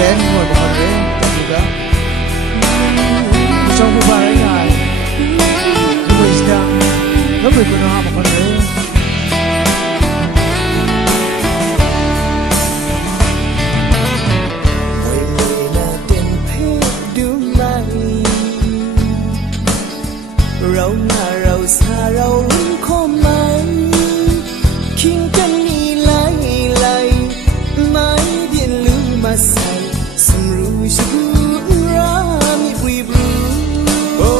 len ngồi một phần đấy juga trong khu vực này người sedang nó bị kena một phần đấyเราหน้าเราซาเราลุ้นข้อมันคิงกันนี่ไล่ไล่ไม่เดียนลืมมาใส่สมรู้ชูรามีวีบลูโอ้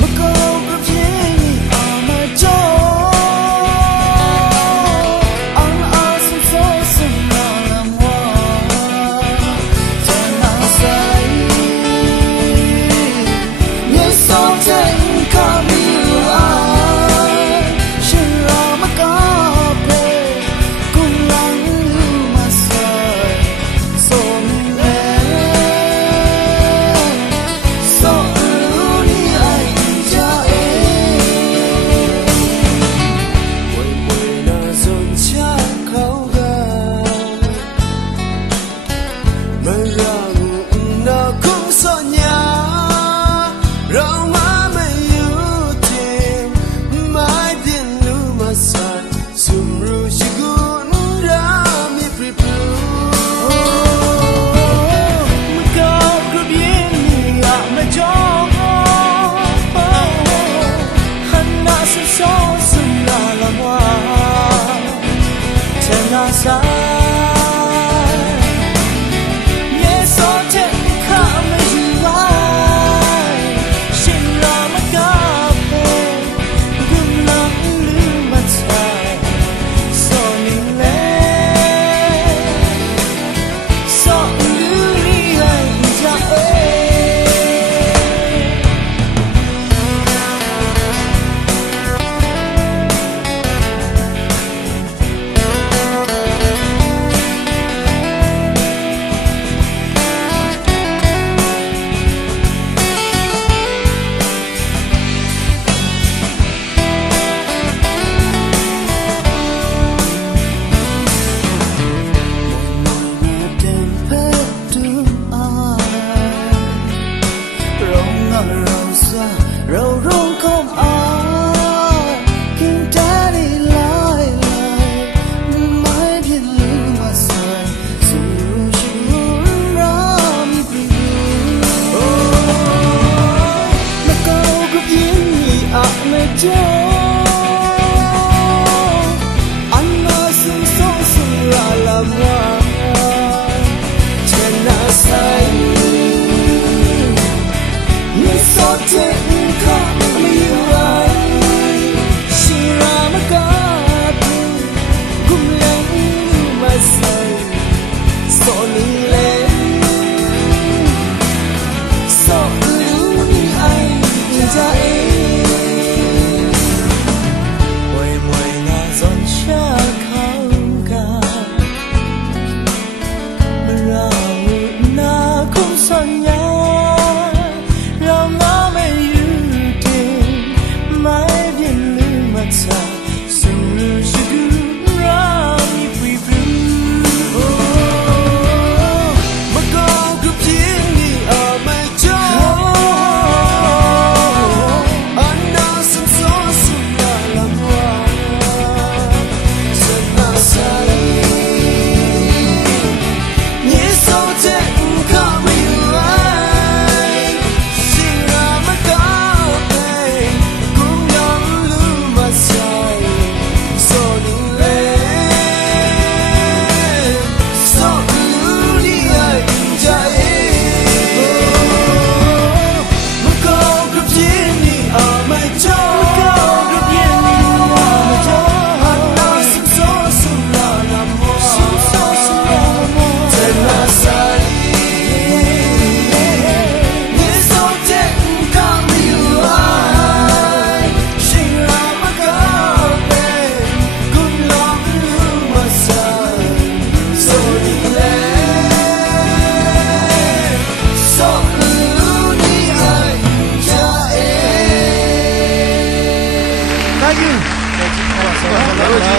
มาก็กับเพลงอามาจออาสุดโซสุดมาลำว่าจะน่าใส่เราร้องคำอ้ายกินใจได้ลายลายไม่เพียงลืมมาใส่สู่ชีวิตเรามีเปลี่ยนโอ้มาเก่ากับยิ่งอาจไม่เจออันน่าสงสารสุราลำว่าเธอน่าใส่นี่สดเจ็บ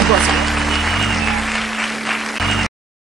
Thank you.